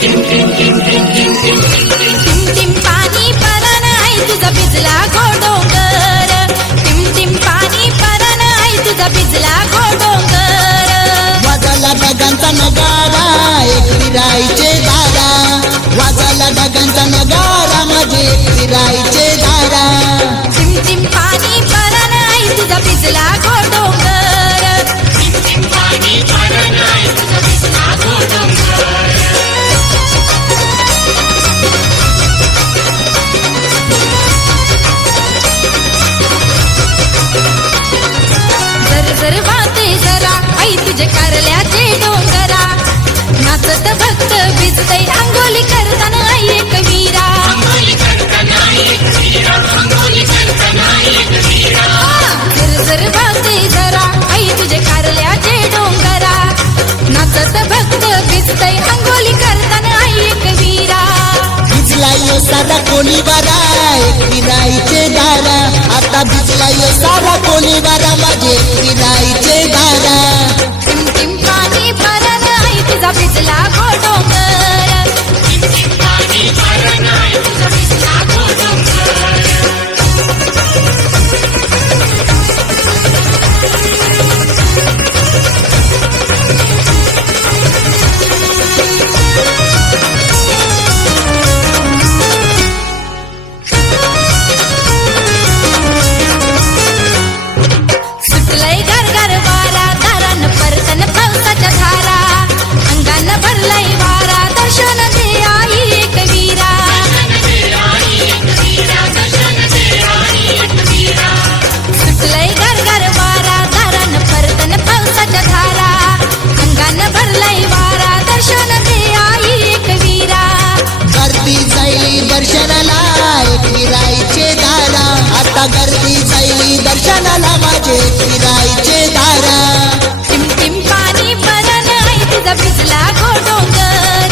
ding ding ding दिसतय अंगोली करताना एक वीरा. भिजला सारा कोणी बारा दारा. आता भिजला यो सारा कोणी बारा माझे फिरायचे दारा टिमटिम पाणी बरं नाही तुझा भिजला गो डोंगर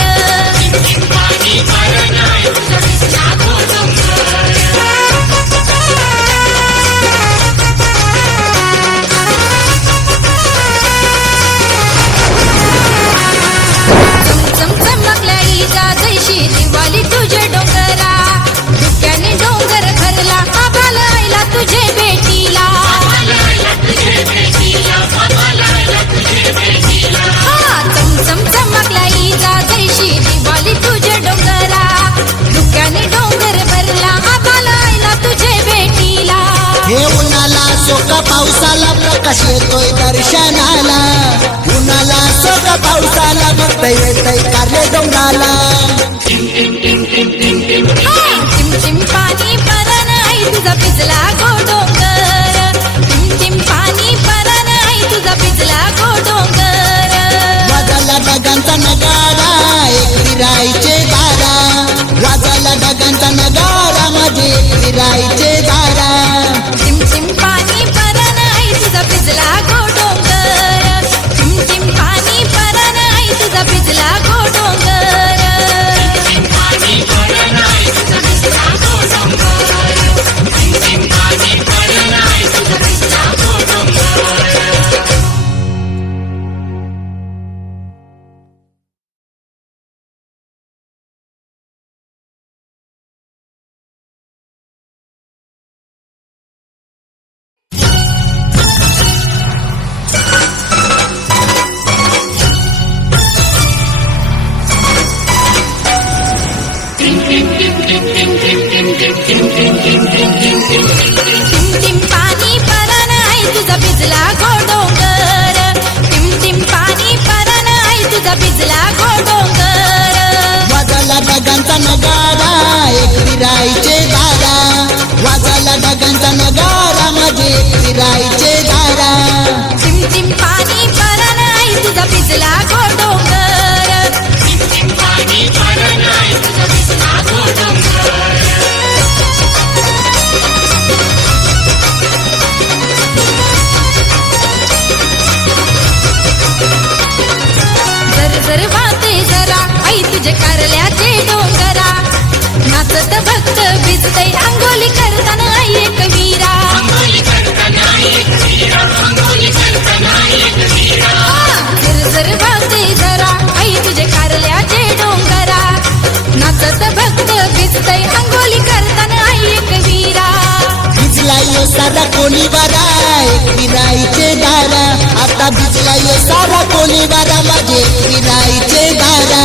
सोक पावसाला प्रकाश येतोय दर्शनाला. उन्हाला सोक पावसाला भक्त येतोय कार्य डोंगाला चिमचिम पाणी परण आई तुझा डोंगर. पाणी आई तुझा डोंगर. ढगांचा नगारा माझे Thank you. मायाचे डोंगरा. नाचत भक्त भिजते अंगोली करताना एक वीरा. झरझर भावते जरा. आई तुझे कारल्याचे डोंगरा. नाचत भक्त भिजते अंगोली करताना एक वीरा. भिजला यो सारा कोणी बारा विनाईचे दारा आता भिजला यो सारा कोणी बारा माझे विनाईचे दारा